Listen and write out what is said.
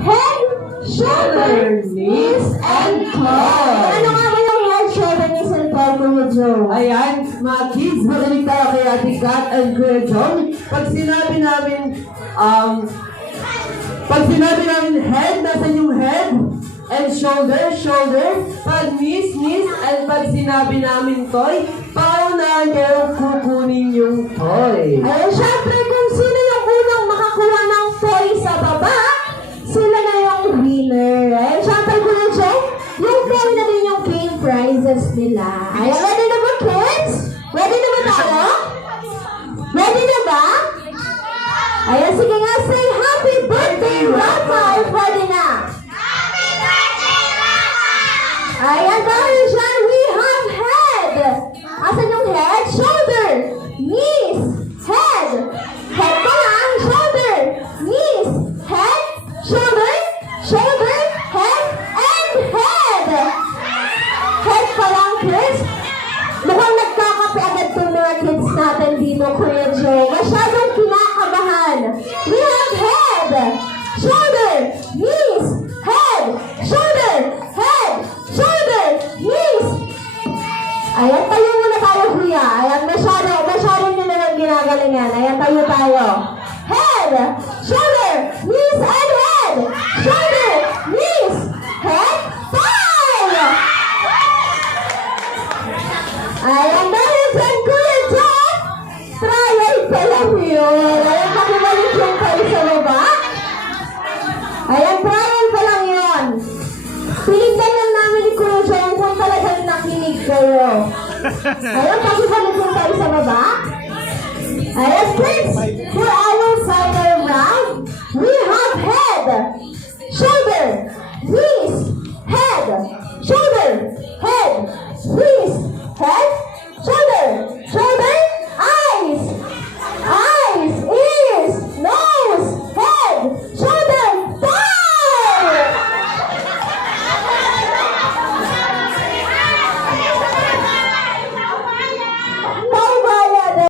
head, shoulder, knees, and toes. Ano nga ba yung head, shoulder, knees, and toes, Kuya Joe? Ayan, mga kids, magaling tayo kay Ate Kat and Kuya John. Pag sinabi namin head, nasan yung head? And shoulder, shoulder. Pag knees, knees. And pag sinabi namin toy, paunahan kayo kukunin yung toy. Ay, syempre, kung sino yung unang makakuha ng toy sa baba, sila na yung winner. Ay, syempre, Kuya Joe, yung toy na din yung game prizes nila. Ay, ready na ba, kids? Ready na ba tayo? Ready na ba? Ayan, sige nga, say happy birthday, Rafa! If ready na. Ayan, dahil dyan, we have head. Asan yung head? Shoulder, knees, head. Head pa lang, shoulder, knees, head, shoulder, shoulder, head, and head. Head pa lang, kids. Mukhang nagkakape agad itong mga kids natin dito, Kuya Joe. Masyadong kinakabahan. We have head, shoulder, knees, head, shoulder, head, shoulder, knees. Ayan, tayo muna tayo, Kuya. Ayan, masyado nyo na lang ginagalingan. Ayan, tayo. Head, shoulder, knees, and head. Shoulder, knees, head, tayo! Ayan, dahil dyan, Kuya Joe, trial pa lang yun. Ayan, makibalik yung kayo sa baba. Ayan, trial pa lang yun. Tinignan lang namin ni Kuya Joe kung talagang nakinig kayo. Ayan, pakibalik yung kayo sa baba. Ayan, kids,